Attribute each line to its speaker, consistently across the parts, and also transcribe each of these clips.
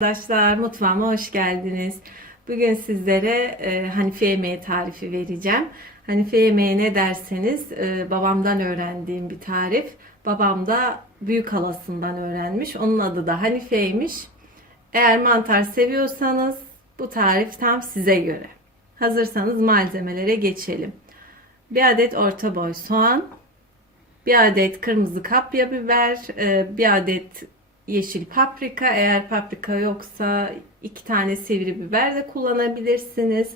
Speaker 1: Arkadaşlar mutfağıma hoş geldiniz. Bugün sizlere e, Hanife yemeği tarifi vereceğim. Hanife yemeği ne derseniz e, babamdan öğrendiğim bir tarif. Babam da büyük halasından öğrenmiş. Onun adı da Hanife'ymiş. Eğer mantar seviyorsanız bu tarif tam size göre. Hazırsanız malzemelere geçelim. Bir adet orta boy soğan, bir adet kırmızı kapya biber, e, bir adet yeşil paprika. Eğer paprika yoksa iki tane sivri biber de kullanabilirsiniz.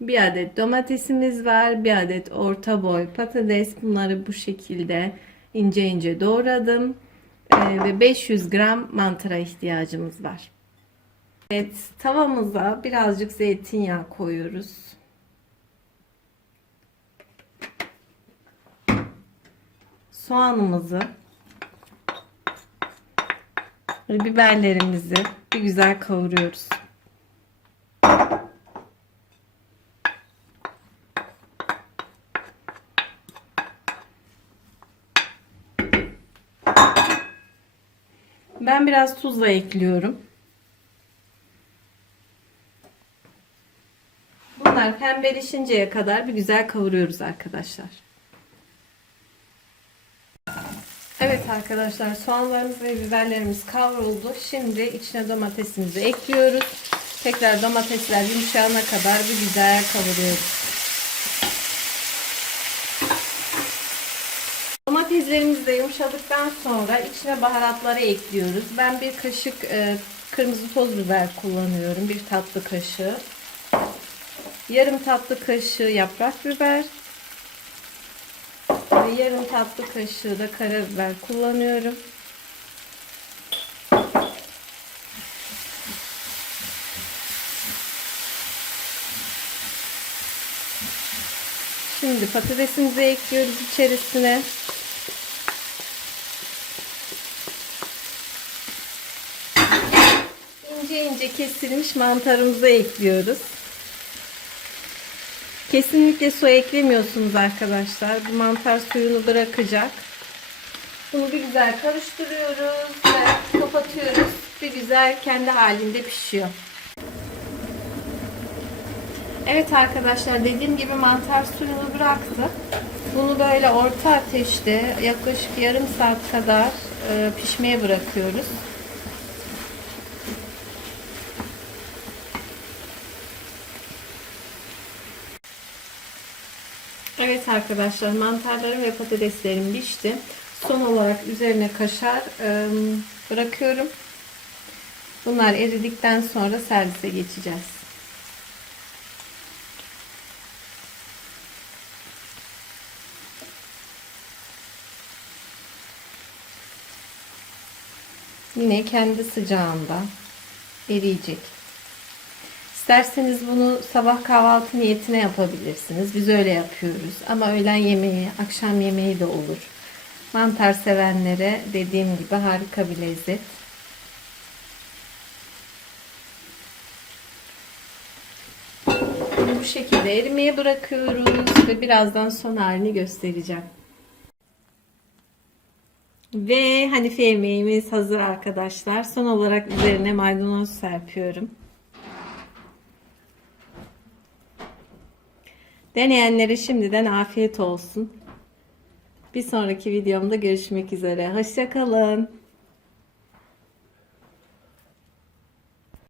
Speaker 1: Bir adet domatesimiz var. Bir adet orta boy patates. Bunları bu şekilde ince ince doğradım. E, ve 500 gram mantara ihtiyacımız var. Evet, tavamıza birazcık zeytinyağı koyuyoruz. Soğanımızı ve biberlerimizi bir güzel kavuruyoruz. Ben biraz tuzla ekliyorum. Bunlar pembeleşinceye kadar bir güzel kavuruyoruz arkadaşlar. Evet arkadaşlar soğanlarımız ve biberlerimiz kavruldu. Şimdi içine domatesimizi ekliyoruz. Tekrar domatesler yumuşayana kadar bir güzel kavuruyoruz. Domateslerimiz de yumuşadıktan sonra içine baharatları ekliyoruz. Ben bir kaşık e, kırmızı toz biber kullanıyorum. Bir tatlı kaşığı. Yarım tatlı kaşığı yaprak biber. Yarım tatlı kaşığı da karabiber kullanıyorum. Şimdi patatesimizi ekliyoruz içerisine. İnce ince kesilmiş mantarımızı ekliyoruz. Kesinlikle su eklemiyorsunuz arkadaşlar. Bu mantar suyunu bırakacak. Bunu bir güzel karıştırıyoruz ve kapatıyoruz. Bir güzel kendi halinde pişiyor. Evet arkadaşlar dediğim gibi mantar suyunu bıraktı. Bunu böyle orta ateşte yaklaşık yarım saat kadar e, pişmeye bırakıyoruz. Evet arkadaşlar mantarlarım ve patateslerim pişti. Son olarak üzerine kaşar e, bırakıyorum. Bunlar eridikten sonra servise geçeceğiz. Yine kendi sıcağında eriyecek. İsterseniz bunu sabah kahvaltı niyetine yapabilirsiniz. Biz öyle yapıyoruz. Ama öğlen yemeği, akşam yemeği de olur. Mantar sevenlere dediğim gibi harika bir lezzet. Bunu bu şekilde erimeye bırakıyoruz ve birazdan son halini göstereceğim. Ve Hanife yemeğimiz hazır arkadaşlar. Son olarak üzerine maydanoz serpiyorum. Deneyenlere şimdiden afiyet olsun. Bir sonraki videomda görüşmek üzere. Hoşçakalın.